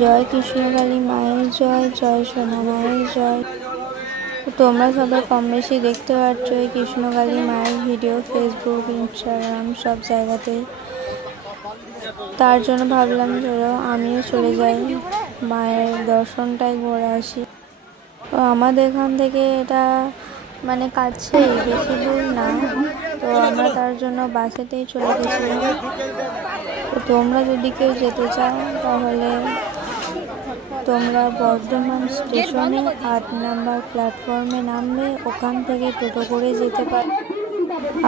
জয় কৃষ্ণকালী মায়ের জয়, জয় সোনা মায়ের জয়। তোমরা সবাই কম বেশি দেখতে পাচ্ছ এই কৃষ্ণকালী মায়ের ভিডিও ফেসবুক, ইনস্টাগ্রাম সব জায়গাতেই। তার জন্য ভাবলাম চলো আমিও চলে যাই, মায়ের দর্শনটাই করে আসি। তো আমাদের এখান থেকে এটা মানে কাছেই, বেশি দূর না। তো আমরা তার জন্য বাসেতেই চলে গেছিলাম। তো তোমরা যদি কেউ যেতে চাও তাহলে তোমরা বর্ধমান স্টেশনে 8 নম্বর প্ল্যাটফর্মে নামবে, ওখান থেকে টোটো করে যেতে পারো।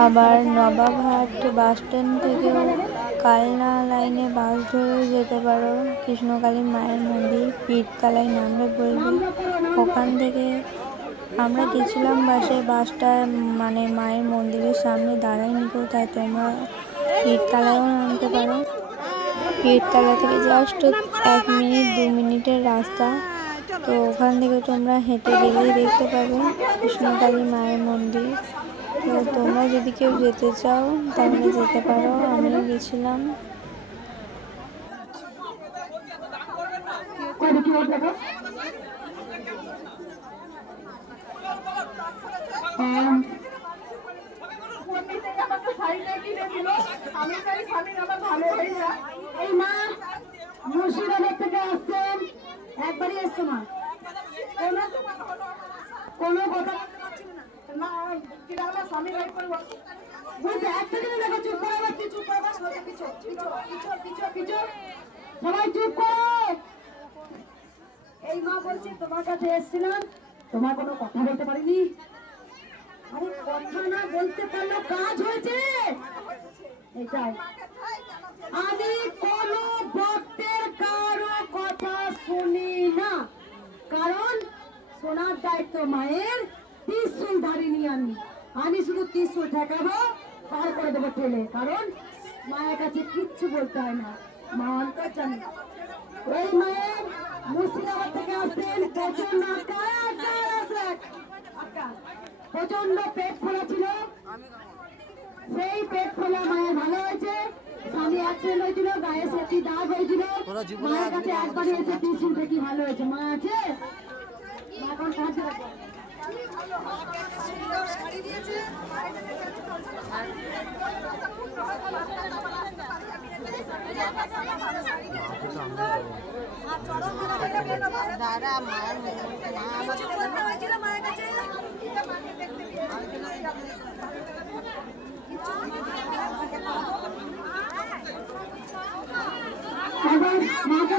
আবার নবাবহাট বাস স্ট্যান্ড থেকেও কালনা লাইনে বাস ধরেও যেতে পারো। কৃষ্ণকালী মায়ের মন্দির পীরতলায় নামবে বলবে, ওখান থেকে আমরা গেছিলাম বাসে। বাসটা মানে মায়ের মন্দিরের সামনে দাঁড়ায়নি কেউ, তাই তোমরা পীরতলায়ও নামতে পারো। পীরতলা থেকে জাস্ট 1 মিনিট 2 মিনিটের রাস্তা। তো ওখান থেকে তোমরা হেঁটে গেলেই দেখতে পাবে কৃষ্ণকালী মায়ের মন্দির। তো তোমরা যদি কেউ যেতে চাও তাহলে যেতে পারো, আমিও গেছিলাম। এই মা মুর্শিদাবাদ থেকে আসছেন, একবারই এসছো মা, কোনো কথা সবাই চুপ করো। এই মা বলছে তোমার কাছে এসেছিলাম, তোমার কোনো কথা বলতে পারিনি। আরে কথা না বলতে পারলো কাজ হয়েছে এটাই। আমি কোন ভক্তের কারো কথা শুনি না, কারণ শোনার দায়িত্ব মায়ের। ত্রিশূল ধারিনি আমি শুধু ত্রিশূল ঠেকাবো, পার করে দেবো ঠেলে, কারণ মায়ের কাছে কিচ্ছু বলতে হয় না, মা অন্তর জানে। এই মায়ের মুর্শিদাবাদ থেকে আসছেন, প্রচন্ড পেট ফোলা ছিল, সেই পেট ফোলা মায়ের ভালো হয়েছে। স্বামী অ্যাক্সিডেন্ট হয়েছিল, গায়ে সেটি দাগ হয়েছিল, মায়ের কাছে একবারই এসে ত্রিশূল থেকে ভালো হয়েছে। মা আছে, মা এখন সাহায্য করবে। মাকে